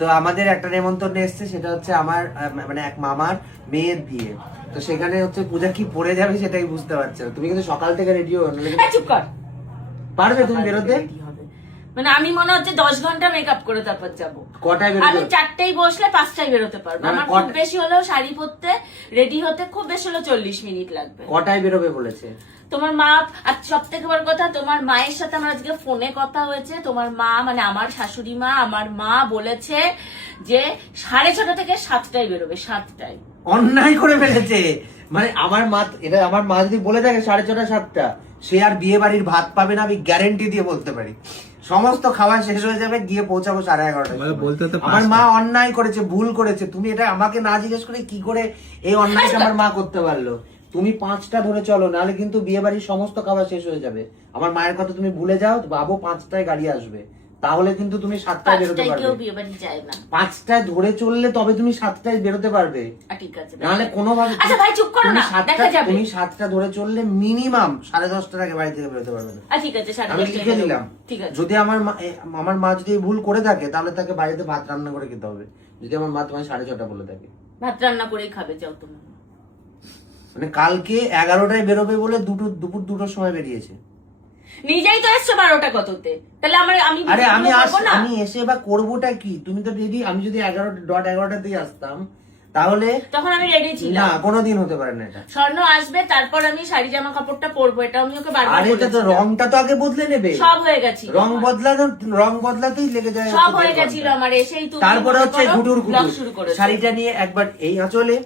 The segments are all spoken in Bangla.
তো আমাদের একটা নেমন্তন্ন এসছে, সেটা হচ্ছে আমার মানে এক মামার মেয়ের বিয়ে। তো সেখানে হচ্ছে পূজা কি পড়ে যাবে সেটাই বুঝতে পারছে না। তুমি কিন্তু সকাল থেকে রেডি হো, চুপ কর। পারবে তুমি বেরোতে? মানে আমি মনে হচ্ছে 10 ঘন্টা মেকআপ করে তারপর যাবো। কটায় বেরোবে? আমি 4টায় বসলে 5টায় বেরোতে পারবো। আমার খুব বেশি হলেও শাড়ি পরতে রেডি হতে খুব বেশি হলেও 40 মিনিট লাগবে। কটায় বেরোবে বলেছে তোমার মা? আর সব থেকে বড় কথা, তোমার মায়ের সাথে আমার আজকে ফোনে কথা হয়েছে। তোমার মা মানে আমার শাশুড়ি মা, আমার মা বলেছে যে 6:30 থেকে 7টায় বেরোবে। 7টায় অন্যায় করে ফেলেছে। মানে আমার মা, এটা আমার মা যদি বলে থাকে 6:30 7টা, সে আর বিয়ে বাড়ির ভাত পাবে না, আমি গ্যারেন্টি দিয়ে বলতে পারি। সমস্ত খাওয়া শেষ হয়ে যাবে, গিয়ে পৌঁছাবো 11:30টায়। আমার মা অন্যায় করেছে, ভুল করেছে। তুমি এটা আমাকে না জিজ্ঞেস করে কি করে এই অন্যায়টা আমার মা করতে পারলো? তুমি 5টা ধরে চলো, নাহলে কিন্তু বিয়ে বাড়ির সমস্ত খাবার শেষ হয়ে যাবে। আমার মায়ের কথা তুমি ভুলে যাও, বাবু 5টায় গাড়ি আসবে, তাহলে কিন্তু তুমি 7টায় বেরোতে পারবে। কেউ বিয়ে বাড়ি যায় না। 5টায় ধরে চললে তবে তুমি 7টায় বেরোতে পারবে। ঠিক আছে, নাহলে কোনোভাবে। আচ্ছা ভাই চুপ করো না, দেখা যাবে। তুমি 7টা ধরে চললে মিনিমাম 10:30টার আগে বাড়ি থেকে বেরোতে পারবে না। ঠিক আছে, আমি লিখে দিলাম। ঠিক আছে। যদি আমার মা যদি ভুল করে থাকে, তাহলে তাকে বাড়িতে ভাত রান্না করে খেতে হবে। যদি আমার মা তোমায় 6:30 বলে থাকে, ভাত রান্না করেই খাবে, যাও তুমি। মানে কালকে 11টায় বেরোবে বলে দুপুর 2টোর সময় বেরিয়েছে। নিজেই তো এসছো 12টা কততে, তাহলে আমি এসে বা করবোটা কি? তুমি তো রেডি। আমি যদি 11:11 দিয়ে আসতাম, তাহলে তখন আমি রেডি ছিলাম। না, কোনোদিন হতে পারে না এটা। স্বর্ণ আসবে, তারপর আমি শাড়ি জামা কাপড়টা পরবো, এটা আমি ওকে বারবার বলেছি। আরে এটা তো রংটা তো আগে বদলে নেবে। সব হয়ে গেছে, রং বদলাতেই লেগে যায়। সব হয়ে গেছিল আমার, এসেই তুমি তারপরে হচ্ছে ঘুটুর শুরু করেছো। শাড়িটা নিয়ে একবার এই আঁচলে,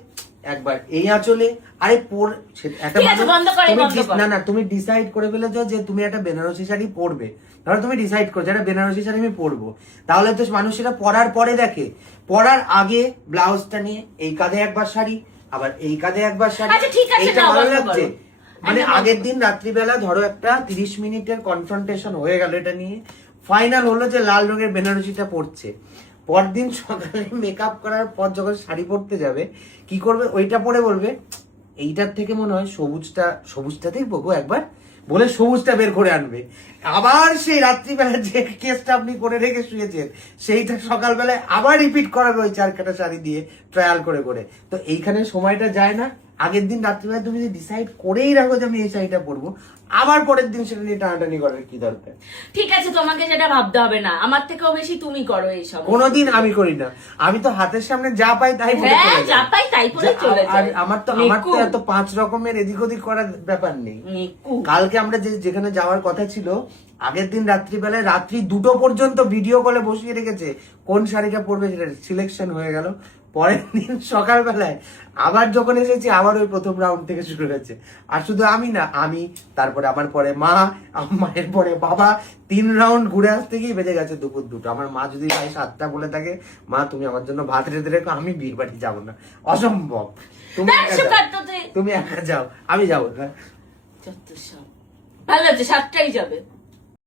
একবার এই আঁচলে। আরে না, তুমি ডিসাইড করে ফেলেছো যে তুমি একটা বেনারসি শাড়ি পরবে। ধরো তুমি ডিসাইড করছো একটা বেনারসি শাড়ি আমি পরবো, তাহলে তো মানুষেরা পরার পরে দেখে। পরার আগে ব্লাউজটা নিয়ে এই কাঁধে একবার শাড়ি, আবার এই কাঁধে একবার শাড়ি। এইটা ভালো লাগছে। মানে আগের দিন রাত্রিবেলা ধরো একটা 30 মিনিটের কনফ্রন্টেশন হয়ে গেল এটা নিয়ে, ফাইনাল হলো যে লাল রঙের বেনারসিটা পরছে। পরদিন সকালে মেকআপ করার পর যখন শাড়ি পরতে যাবে, কি করবে? ওইটা পরে বলবে এইটার থেকে মনে হয় সবুজটাতেই বকো একবার, বলে সবুজটা বের করে আনবে। আবার সেই রাত্রিবেলা যে কেসটা আপনি করে রেখে শুয়েছেন, সেইটা সকালবেলায় আবার রিপিট করাবে ওই 4 কাটা শাড়ি দিয়ে ট্রায়াল করে করে। তো এইখানে সময়টা যায় না। আগের দিন রাত্রিবেলা তুমি যদি ডিসাইড করেই রাখো যে আমি এই শাড়িটা পরবো, আবার পরের দিন সেটা নিয়ে টানাটানি করার কি দরকার? ঠিক আছে, তোমাকে সেটা ভাবতে হবে না, আমার থেকেও বেশি তুমি করো এইসব। কোনোদিন আমি করি না। আমি তো হাতের সামনে যা পাই তাই পরে চলে যাই। যা পাই তাই পরে চলে যাই। আর আমার তো এত 5 রকমের এদিক ওদিক করার ব্যাপার নেই। কালকে আমরা যেখানে যাওয়ার কথা ছিল, আগের দিন রাত্রিবেলায় রাত্রি 2টো পর্যন্ত ভিডিও কলে বসিয়ে রেখেছে কোন শাড়িটা পরবে সেটা সিলেকশন হয়ে গেল। পরের দিন সকালবেলায় আবার যখন এসেছি, আবার ওই প্রথম রাউন্ড থেকে শুরু হয়েছে। আর শুধু আমি না, আমি, তারপরে আমার পরে মা, মায়ের পরে বাবা, 3 রাউন্ড ঘুরে আসতে গিয়ে বেজে গেছে দুপুর 2টো। আমার মা যদি ভাই 7টা বলে থাকে, মা তুমি আমার জন্য ভাত রেঁধে রেখো, আমি বিয়ে বাড়ি যাবো না, অসম্ভব। তুমি একা যাও, আমি যাবো না। ভালো আছে, 7টায় যাবে।